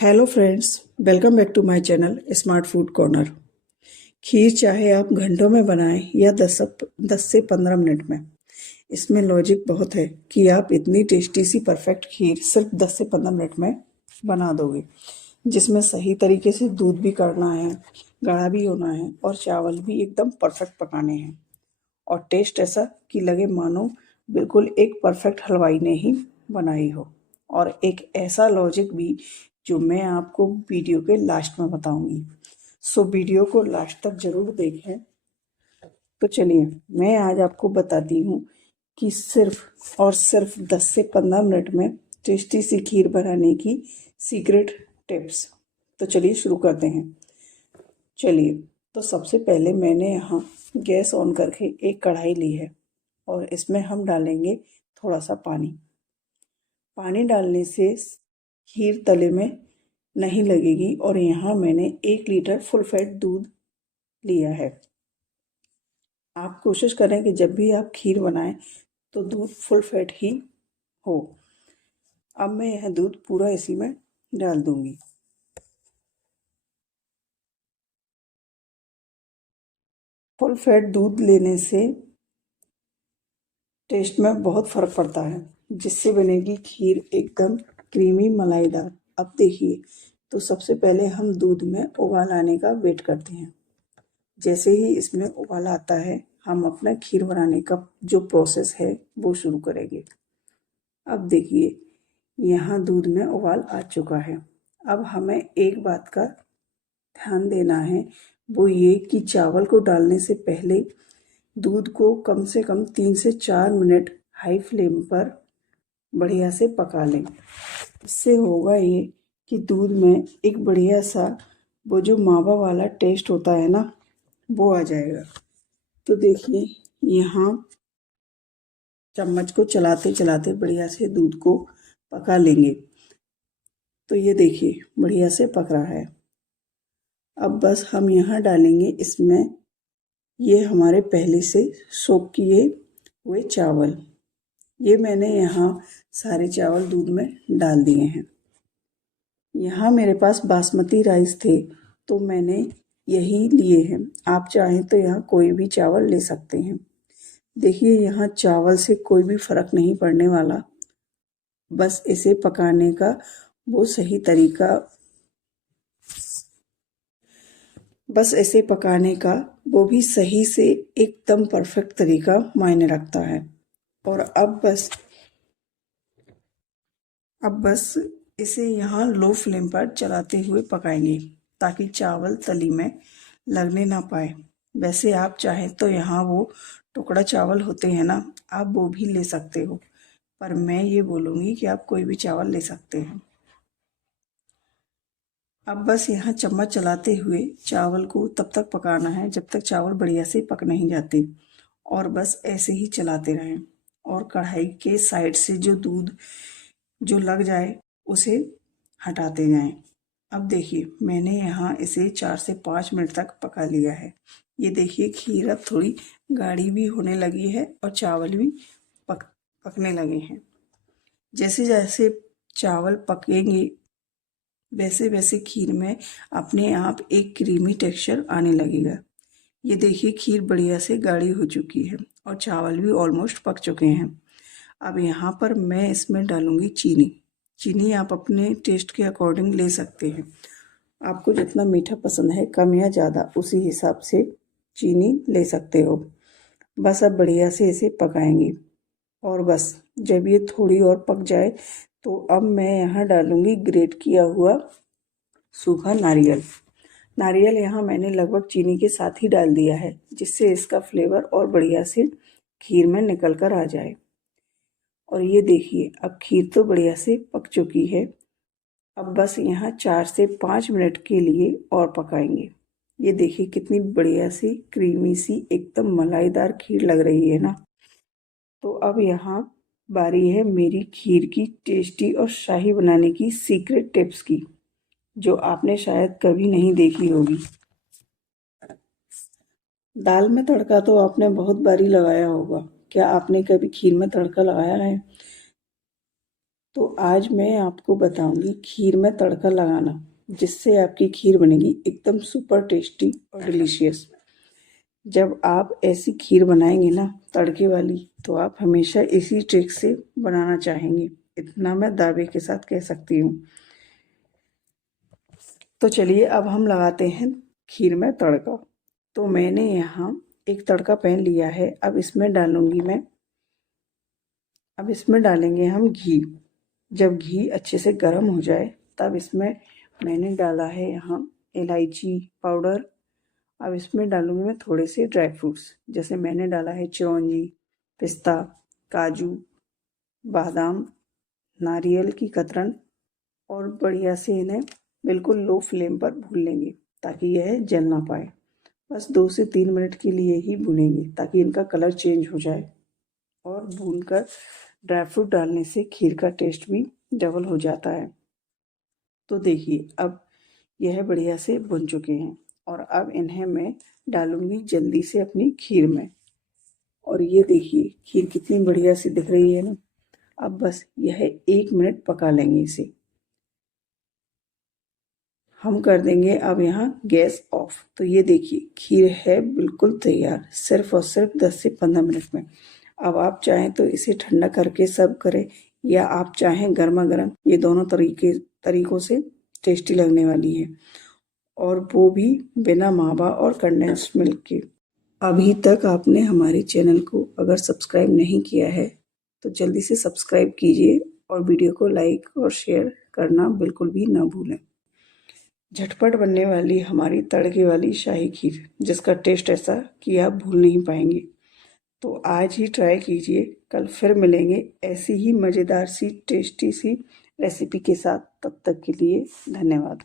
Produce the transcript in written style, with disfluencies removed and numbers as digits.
Hello friends, welcome back to my channel smart food corner. खीर चाहे आप घंटों में बनाएं या 10 से 15 मिनट में, इसमें लॉजिक बहुत है कि आप इतनी टेस्टी सी परफेक्ट खीर सिर्फ 10 से 15 मिनट में बना दोगे, जिसमें सही तरीके से दूध भी करना है, गाढ़ा भी होना है और चावल भी एकदम परफेक्ट पकाने हैं और टेस्ट ऐसा कि लगे मानो बिल्कुल एक परफेक्ट हलवाई ने ही बनाई हो। और एक ऐसा लॉजिक भी जो मैं आपको वीडियो के लास्ट में बताऊंगी, सो वीडियो को लास्ट तक जरूर देखें। तो चलिए मैं आज आपको बताती हूँ कि सिर्फ और सिर्फ 10 से 15 मिनट में टेस्टी सी खीर बनाने की सीक्रेट टिप्स। तो चलिए शुरू करते हैं। चलिए, तो सबसे पहले मैंने यहाँ गैस ऑन करके एक कढ़ाई ली है और इसमें हम डालेंगे थोड़ा सा पानी। पानी डालने से खीर तले में नहीं लगेगी और यहाँ मैंने 1 लीटर फुल फैट दूध लिया है। आप कोशिश करें कि जब भी आप खीर बनाएं तो दूध फुल फैट ही हो। अब मैं यह दूध पूरा इसी में डाल दूंगी। फुल फैट दूध लेने से टेस्ट में बहुत फ़र्क पड़ता है, जिससे बनेगी खीर एकदम क्रीमी मलाईदार। अब देखिए, तो सबसे पहले हम दूध में उबाल आने का वेट करते हैं। जैसे ही इसमें उबाल आता है, हम अपना खीर बनाने का जो प्रोसेस है वो शुरू करेंगे। अब देखिए, यहाँ दूध में उबाल आ चुका है। अब हमें एक बात का ध्यान देना है, वो ये कि चावल को डालने से पहले दूध को कम से कम 3 से 4 मिनट हाई फ्लेम पर बढ़िया से पका लें। इससे होगा ये कि दूध में एक बढ़िया सा वो जो मावा वाला टेस्ट होता है ना, वो आ जाएगा। तो देखिए, यहाँ चम्मच को चलाते चलाते बढ़िया से दूध को पका लेंगे। तो ये देखिए बढ़िया से पक रहा है। अब बस हम यहाँ डालेंगे इसमें ये हमारे पहले से सोक किए हुए चावल। ये मैंने यहाँ सारे चावल दूध में डाल दिए हैं। यहाँ मेरे पास बासमती राइस थे तो मैंने यही लिए हैं। आप चाहें तो यहाँ कोई भी चावल ले सकते हैं। देखिए, यहाँ चावल से कोई भी फ़र्क नहीं पड़ने वाला, बस इसे पकाने का वो सही तरीका, बस इसे पकाने का वो भी सही से एकदम परफेक्ट तरीका मायने रखता है। और अब बस इसे यहाँ लो फ्लेम पर चलाते हुए पकाएंगे ताकि चावल तली में लगने ना पाए। वैसे आप चाहें तो यहाँ वो टुकड़ा चावल होते हैं ना, आप वो भी ले सकते हो, पर मैं ये बोलूँगी कि आप कोई भी चावल ले सकते हैं। अब बस यहाँ चम्मच चलाते हुए चावल को तब तक पकाना है जब तक चावल बढ़िया से पक नहीं जाते, और बस ऐसे ही चलाते रहें और कढ़ाई के साइड से जो दूध जो लग जाए उसे हटाते जाएं। अब देखिए, मैंने यहाँ इसे 4 से 5 मिनट तक पका लिया है। ये देखिए, खीर अब थोड़ी गाढ़ी भी होने लगी है और चावल भी पकने लगे हैं। जैसे जैसे चावल पकेंगे वैसे वैसे खीर में अपने आप एक क्रीमी टेक्सचर आने लगेगा। ये देखिए, खीर बढ़िया से गाढ़ी हो चुकी है और चावल भी ऑलमोस्ट पक चुके हैं। अब यहाँ पर मैं इसमें डालूँगी चीनी। चीनी आप अपने टेस्ट के अकॉर्डिंग ले सकते हैं। आपको जितना मीठा पसंद है, कम या ज़्यादा, उसी हिसाब से चीनी ले सकते हो। बस अब बढ़िया से इसे पकाएंगे और बस जब ये थोड़ी और पक जाए तो अब मैं यहाँ डालूँगी ग्रेट किया हुआ सूखा नारियल। नारियल यहाँ मैंने लगभग चीनी के साथ ही डाल दिया है, जिससे इसका फ्लेवर और बढ़िया से खीर में निकल कर आ जाए। और ये देखिए, अब खीर तो बढ़िया से पक चुकी है। अब बस यहाँ 4 से 5 मिनट के लिए और पकाएंगे। ये देखिए कितनी बढ़िया सी क्रीमी सी एकदम मलाईदार खीर लग रही है ना। तो अब यहाँ बारी है मेरी खीर की टेस्टी और शाही बनाने की सीक्रेट टिप्स की, जो आपने शायद कभी नहीं देखी होगी। दाल में तड़का तो आपने बहुत बारी लगाया होगा। क्या आपने कभी खीर में तड़का लगाया है? तो आज मैं आपको बताऊंगी खीर में तड़का लगाना, जिससे आपकी खीर बनेगी एकदम सुपर टेस्टी और डिलीशियस। जब आप ऐसी खीर बनाएंगे ना तड़के वाली, तो आप हमेशा इसी ट्रिक से बनाना चाहेंगे, इतना मैं दावे के साथ कह सकती हूँ। तो चलिए अब हम लगाते हैं खीर में तड़का। तो मैंने यहाँ एक तड़का पैन लिया है। अब इसमें डालेंगे हम घी। जब घी अच्छे से गर्म हो जाए, तब इसमें मैंने डाला है यहाँ इलायची पाउडर। अब इसमें डालूंगी मैं थोड़े से ड्राई फ्रूट्स, जैसे मैंने डाला है चिरौंजी, पिस्ता, काजू, बादाम, नारियल की कतरन। और बढ़िया से इन्हें बिल्कुल लो फ्लेम पर भून लेंगे, ताकि यह जल ना पाए। बस 2 से 3 मिनट के लिए ही भूनेंगे, ताकि इनका कलर चेंज हो जाए। और भूनकर ड्राई फ्रूट डालने से खीर का टेस्ट भी डबल हो जाता है। तो देखिए अब यह बढ़िया से भुन चुके हैं, और अब इन्हें मैं डालूंगी जल्दी से अपनी खीर में। और ये देखिए खीर कितनी बढ़िया सी दिख रही है ना। अब बस यह 1 मिनट पका लेंगे इसे। हम कर देंगे अब यहाँ गैस ऑफ। तो ये देखिए खीर है बिल्कुल तैयार, सिर्फ और सिर्फ 10 से 15 मिनट में। अब आप चाहें तो इसे ठंडा करके सर्व करें, या आप चाहें गर्मा गर्म। ये दोनों तरीकों से टेस्टी लगने वाली है, और वो भी बिना मावा और कंडेंस्ड मिल्क के। अभी तक आपने हमारे चैनल को अगर सब्सक्राइब नहीं किया है, तो जल्दी से सब्सक्राइब कीजिए, और वीडियो को लाइक और शेयर करना बिल्कुल भी ना भूलें। झटपट बनने वाली हमारी तड़के वाली शाही खीर, जिसका टेस्ट ऐसा कि आप भूल नहीं पाएंगे। तो आज ही ट्राई कीजिए। कल फिर मिलेंगे ऐसी ही मज़ेदार सी टेस्टी सी रेसिपी के साथ। तब तक के लिए धन्यवाद।